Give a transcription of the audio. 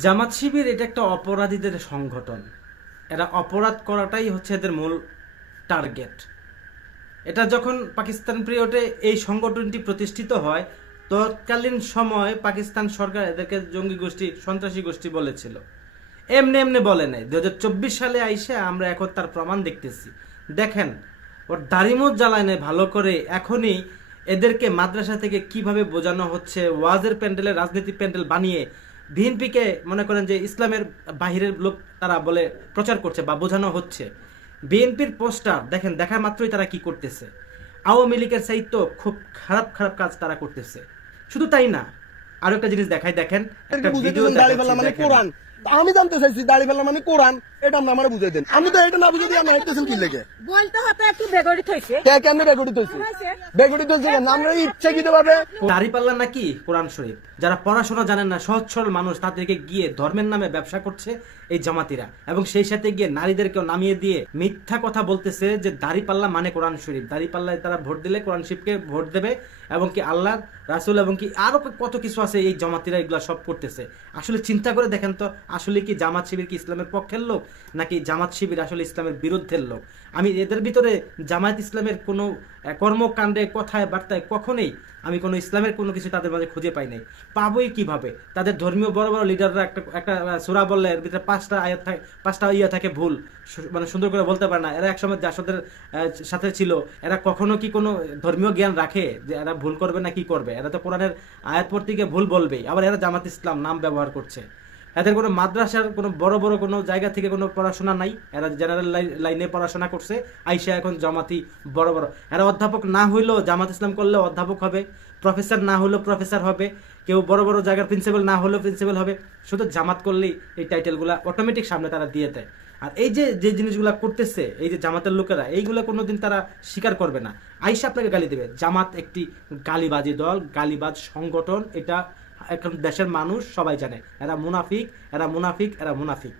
জামাত শিবির এটা একটা অপরাধীদের সংগঠন। এরা অপরাধ করাটাই হচ্ছে এদের মূল টার্গেট। এটা যখন পাকিস্তান পিরিয়ডে এই সংগঠনটি প্রতিষ্ঠিত হয়, তৎকালীন সময় পাকিস্তান সরকার এদেরকে জঙ্গি গোষ্ঠী, সন্ত্রাসী গোষ্ঠী বলেছিল। এমনি এমনি বলে নাই। 2024 সালে আইসে আমরা এখন তার প্রমাণ দেখতেছি। দেখেন, ওর দাড়িমুখ জ্বালায় নেই ভালো করে। এখনই এদেরকে মাদ্রাসা থেকে কিভাবে বোঝানো হচ্ছে, ওয়াজের প্যান্ডেলে রাজনীতি প্যান্ডেল বানিয়ে বিএনপিকে মনে করেন যে ইসলামের বাহিরের লোক তারা বলে প্রচার করছে বা বোঝানো হচ্ছে। বিএনপির পোস্টার দেখেন, দেখা মাত্রই তারা কি করতেছে। আওয়ামী লীগের সাহিত্য খুব খারাপ খারাপ কাজ তারা করতেছে। শুধু তাই না, আরো একটা জিনিস দেখাই, দেখেন একটা ভিডিও কোরআন। আমি জানতে চাইছি দাড়ি ফেলা মানে কোরআন, এটা আপনি আমার বুঝাই দেন। আমি তো এটা না বুঝে দিয়ে আমি হেঁটেছেন কি লেগে বলতে হতো একটু বেগরিত হয়েছে। কেমনে বেগুড়ি হয়েছে? বেগুড়ি হয়েছে আমরা ইচ্ছাকৃত ভাবে দাঁড়িপাল্লা নাকি কোরআন শরীফ। যারা পড়াশোনা জানেন না, সহজ সরল মানুষ, তাদেরকে গিয়ে ধর্মের নামে ব্যবসা করছে এই জামাতিরা, এবং সেই সাথে গিয়ে নারীদেরকেও নামিয়ে দিয়ে মিথ্যা কথা বলতেছে যে দাঁড়িপাল্লা মানে কোরআন শরীফ। দাঁড়িপাল্লায় তারা ভোট দিলে কোরআন শরীফকে ভোট দেবে, এবং কি আল্লাহ রাসূল এবং কি আরো কত কিছু আছে। এই জামাতিরা এগুলো সব করতেছে। আসলে চিন্তা করে দেখেন তো, আসলে কি জামাত শিবির কি ইসলামের পক্ষের লোক, নাকি জামাত শিবির আসলে ইসলামের বিরুদ্ধের লোক? আমি এদের ভিতরে জামায়াত ইসলামের কোনো কর্মকাণ্ডে, কথায়, বার্তায় কখনোই আমি কোনো ইসলামের কোনো কিছু তাদের মাঝে খুঁজে পাই নাই। পাবোই কিভাবে? তাদের ধর্মীয় বড় বড় লিডাররা একটা একটা সূরা বললে এর ভিতরে 5টা আয়াত থাকে, 5টা ইয়া থাকে ভুল, মানে সুন্দর করে বলতে পারে না। এরা একসময় জাসদের সাথে ছিল, এরা কখনো কি কোনো ধর্মীয় জ্ঞান রাখে যে এরা ভুল করবে না কি করবে? এরা তো কোরআনের আয়াত পড়তে গিয়ে ভুল বলবেই। আবার এরা জামাত ইসলাম নাম ব্যবহার করছে। এদের কোনো মাদ্রাসার কোনো বড় বড় কোনো জায়গা থেকে কোনো পড়াশোনা নাই। এরা জেনারেল লাইনে পড়াশোনা করছে, আইসা এখন জামাতি বড় বড়। এরা অধ্যাপক না হইলেও জামাত ইসলাম করলে অধ্যাপক হবে, প্রফেসর না হলেও প্রফেসর হবে, কেউ বড় বড় জায়গার প্রিন্সিপাল না হলেও প্রিন্সিপাল হবে। শুধু জামাত করলেই এই টাইটেলগুলো অটোমেটিক সামনে তারা দিয়ে দেয়। আর এই যে যে জিনিসগুলো করতেছে এই যে জামাতের লোকেরা, এইগুলো কোনোদিন তারা স্বীকার করবে না। আইসা আপনাকে গালি দেবে। জামাত একটি গালিবাজি দল, গালিবাজ সংগঠন। এটা এখন দেশের মানুষ সবাই জানে। এরা মুনাফিক, এরা মুনাফিক, এরা মুনাফিক।